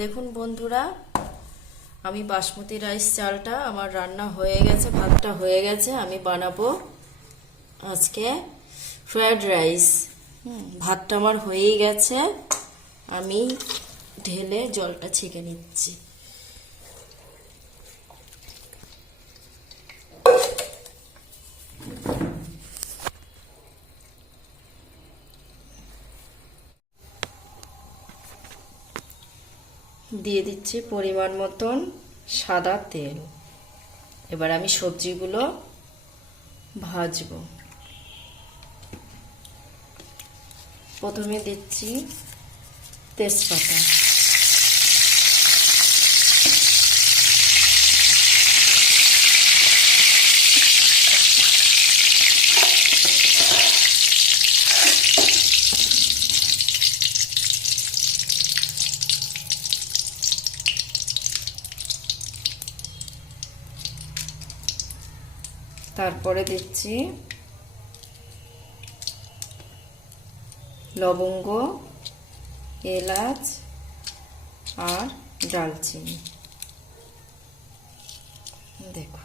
দেখুন বন্ধুরা, আমি বাসমতি রাইস চালটা আমার রান্না হয়ে গেছে, ভাতটা হয়ে গেছে। আমি বানাবো আজকে ফ্রাইড রাইস। ভাতটা আমার হয়েই গেছে, আমি ঢেলে জলটা ছেঁকে নিচ্ছি। দিয়ে দিচ্ছি পরিমাণ মতন সাদা তেল। এবার আমি সবজিগুলো ভাজবো। প্রথমে দিচ্ছি তেজপাতা, তারপরে দিচ্ছি লবঙ্গ, এলাচ আর ডালচিনি। দেখো,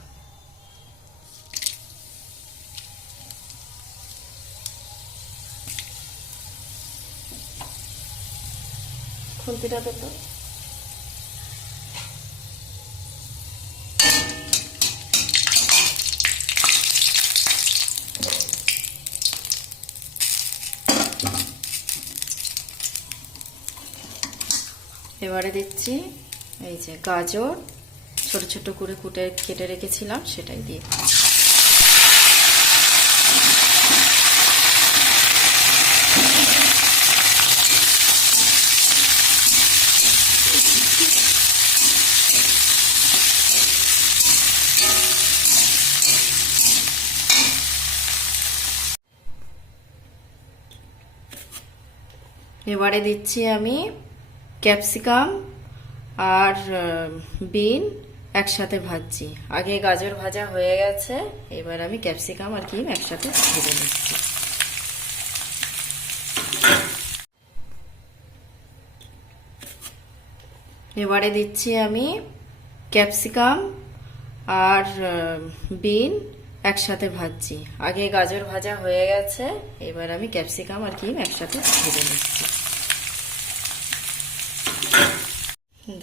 খুন্তিটা তো এবারে দিচ্ছি এই যে গাজর ছোট ছোট করে কেটে রেখেছিলাম, সেটাই দিয়ে এবারে দিচ্ছি আমি ক্যাপসিকাম আর বিন একসাথে ভাজছি। আগে গাজর ভাজা হয়ে গেছে, এবার আমি ক্যাপসিকাম আর বিন একসাথে ভেজে নিচ্ছি। এবারে দিচ্ছি আমি ক্যাপসিকাম আর বিন একসাথে ভাজছি। আগে গাজর ভাজা হয়ে গেছে, এবার আমি ক্যাপসিকাম আর বিন একসাথে ভেজে নিচ্ছি।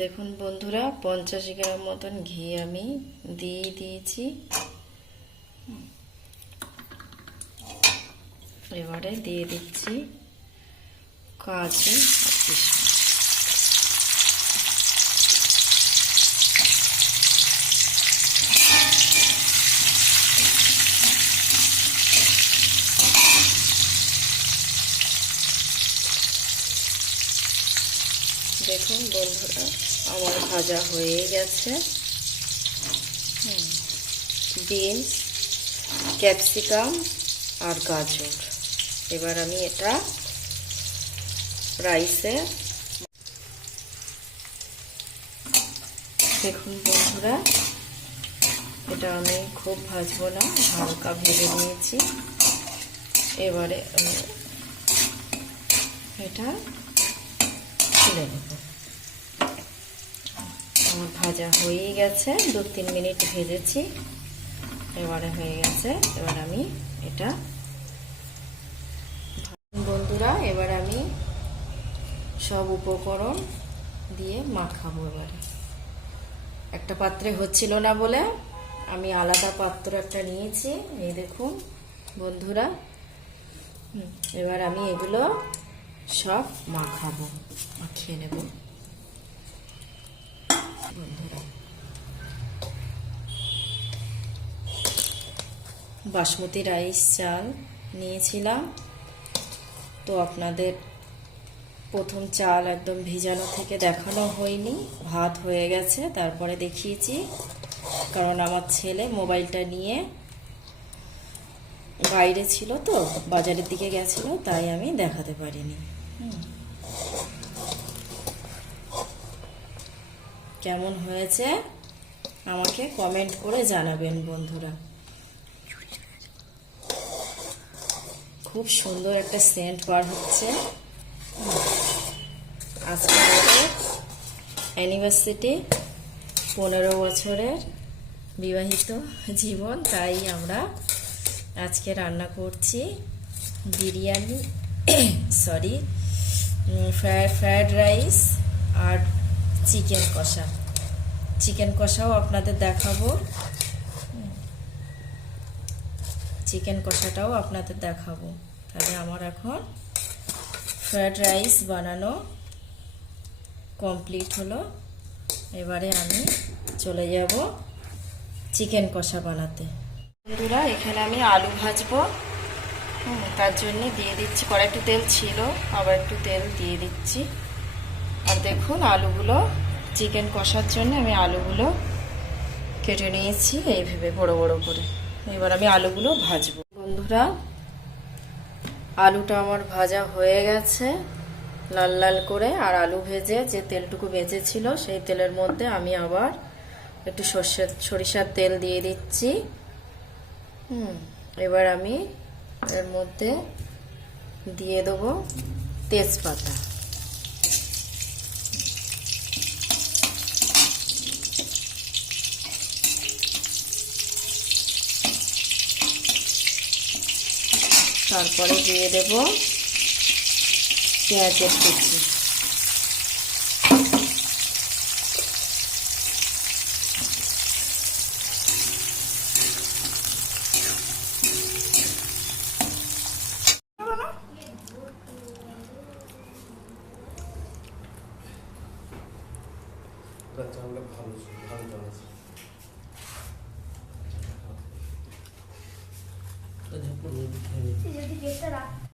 দেখুন বন্ধুরা, 50 গ্রাম মতন ঘি আমি দিয়ে দিয়েছি। এবারে দিয়ে দিচ্ছি কাজু আর কিশমিশ। দেখুন বন্ধুরা, আমার ভাজা হয়ে গেছে। বিনস, ক্যাপসিকাম আর গাজর। এবার আমি এটা রাইসে, দেখুন বন্ধুরা, এটা আমি খুব ভাজবো না, হালকা ভেজে নিয়েছি। এবারে আমি এটা তুলে নেব। আমার ভাজা হয়েই গেছে, 2-3 মিনিট ভেজেছি, এবারে হয়ে গেছে। এবার আমি এটা বন্ধুরা, এবার আমি সব উপকরণ দিয়ে মাখাবো। এবারে একটা পাত্রে হচ্ছিল না বলে আমি আলাদা পাত্র একটা নিয়েছি। এই দেখুন বন্ধুরা, এবার আমি এগুলো সব মাখাবো, মাখিয়ে নেব বন্ধুরা। বাসমতি রাইস চাল নিয়েছিলাম, তো আপনাদের প্রথম চাল একদম ভিজানো থেকে দেখানো হয়নি, ভাত হয়ে গেছে তারপরে দেখিয়েছি, কারণ আমার ছেলে মোবাইলটা নিয়ে বাইরে ছিল, তো বাজারের দিকে গেছিল, তাই আমি দেখাতে পারিনি। কেমন হয়েছে আমাকে কমেন্ট করে জানাবেন বন্ধুরা। খুব সুন্দর একটা সেন্ট বার হচ্ছে। আজকে আমাদের অ্যানিভার্সারি, 15 বছরের বিবাহিত জীবন, তাই আমরা আজকে রান্না করছি বিরিয়ানি, সরি, ফ্রায়েড রাইস আর চিকেন কষা। চিকেন কষাও আপনাদের দেখাবো, চিকেন কষাটাও আপনাদের দেখাবো। তাহলে আমার এখন ফ্রায়েড রাইস বানানো কমপ্লিট হলো। এবারে আমি চলে যাব চিকেন কষা বানাতে। বন্ধুরা, এখানে আমি আলু ভাজবো, তার জন্য দিয়ে দিচ্ছি, কড়াইতে তেল ছিল, আবার একটু তেল দিয়ে দিচ্ছি। আর দেখুন আলুগুলো, চিকেন কষার জন্য আমি আলুগুলো কেটে নিয়েছি এইভাবে বড় বড় করে। এবার আমি আলুগুলো ভাজবো। বন্ধুরা, আলুটা আমার ভাজা হয়ে গেছে লাল লাল করে। আর আলু ভেজে যে তেলটুকু বেঁচেছিল সেই তেলের মধ্যে আমি আবার একটু সরিষার তেল দিয়ে দিচ্ছি। এবার আমি এর মধ্যে দিয়ে দেবো তেজপাতা। তারপরে দিয়ে দেব পেঁয়াজের কুচি। যদি